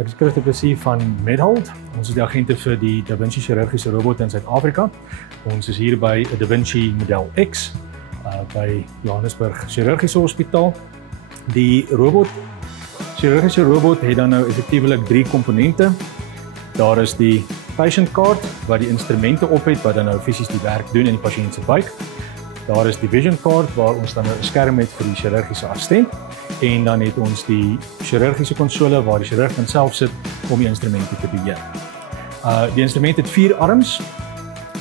Ek is Chris de Plessis van Medhold. Ons is die agente vir die Da Vinci chirurgiese robot in Suid-Afrika. Ons is hier by 'n Da Vinci Model X by Johannesburg Chirurgiese Hospitaal. Die chirurgiese robot het dan nou effektiewelik 3 komponente. Daar is die patient card wat die instrumente op het wat dan nou fisies die werk doen in die pasiënt se buik. Daar is die vision card waar ons dan nou 'n skerm het vir die chirurgiese assistent. En dan het ons die chirurgiese konsole waar die chirurg dan self sit om die instrumente te beheer. Die instrument het 4 arms.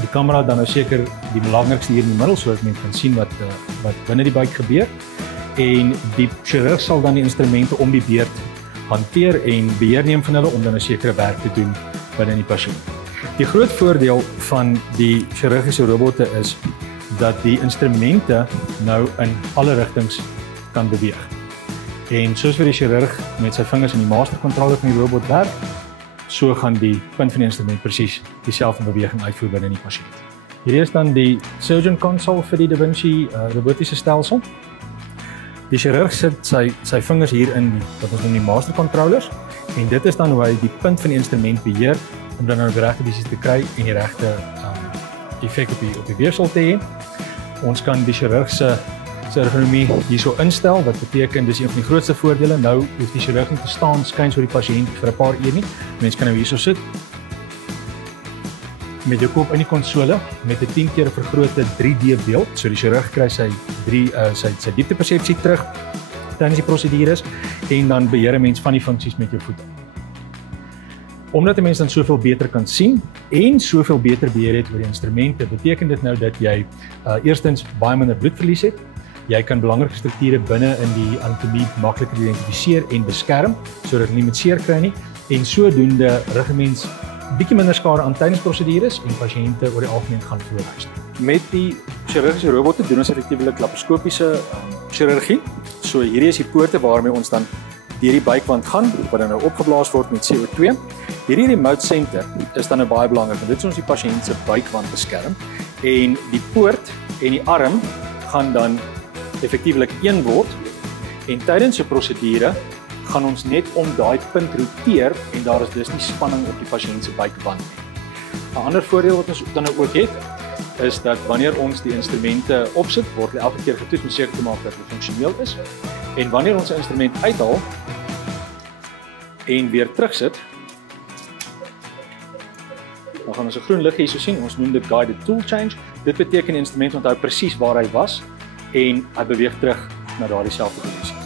Die kamera dan nou seker die belangrikste hier in die middel sodat mense kan sien wat binne die buik gebeur. En die chirurg sal dan die instrumente om die beurt hanteer en beheer neem van hulle om dan 'n sekere werk te doen binne die pasiënt. Die groot voordeel van die chirurgiese robotte is dat die instrumente nou in alle rigtings kan beweeg. En soos vir die chirurg met sy vingers in die master controller van die robot werk, so gaan die punt van die instrument presies dieselfde beweging uitvoer binne die pasiënt. Hierdie is dan die surgeon console vir die Da Vinci robotiese stelsel. Die chirurg sit sy vingers hier in wat ons noem die master controllers en dit is dan hoe hy die punt van die instrument beheer om dan nou die regte visies te kry en die regte effek op die weefsel te hê. Ons kan die chirurg se ergonomie hierso instel, wat beteken dis een van die grootste voordele. Nou hoef die chirurg nie te staan skuins oor die pasiënt vir 'n paar uur nie. Mens kan nou hierso sit met jou kop in die konsole met 'n 10 keer vergrote 3D beeld. So die chirurg kry sy dieptepersepsie terug tydens die prosedures en dan beheer 'n mens van die funksies met jou voete. Omdat 'n mens dan soveel beter kan sien en soveel beter beheer het oor die instrumente, beteken dit nou dat jy eerstens baie minder bloedverlies het. Jy kan belangrike strukture binne in die anatomie makliker identifiseer en beskerm sodat jy nie met seer kry nie en sodoende rig 'n mens bietjie minder skade aan tydens prosedures en pasiënte oor die algemeen gaan voorhuis. Met die chirurgiese robotte doen ons effektiewelik laparoskopiese chirurgie. So hierdie is die poorte waarmee ons dan deur die buikwand gaan wat dan nou opgeblaas word met CO2. Hierdie remote center is dan nou baie belangrik want dit is ons die pasiënt se buikwand beskerm en die poort en die arm gaan dan effektiewelik een word en tydens 'n prosedure gaan ons net om daai punt roteer en daar is dus nie spanning op die pasiënt se buikwand nie. 'n Ander voordeel wat ons dan nou ook het is dat wanneer ons die instrumente opsit, word hulle elke keer getoets om seker te maak dat hulle funksioneel is. En wanneer ons 'n instrument uithaal en weer terugsit, dan gaan ons 'n groen lig hierso sien. Ons noem dit guided tool change. Dit beteken die instrument onthou presies waar hy was en hy beweeg terug na daardie selfde posisie.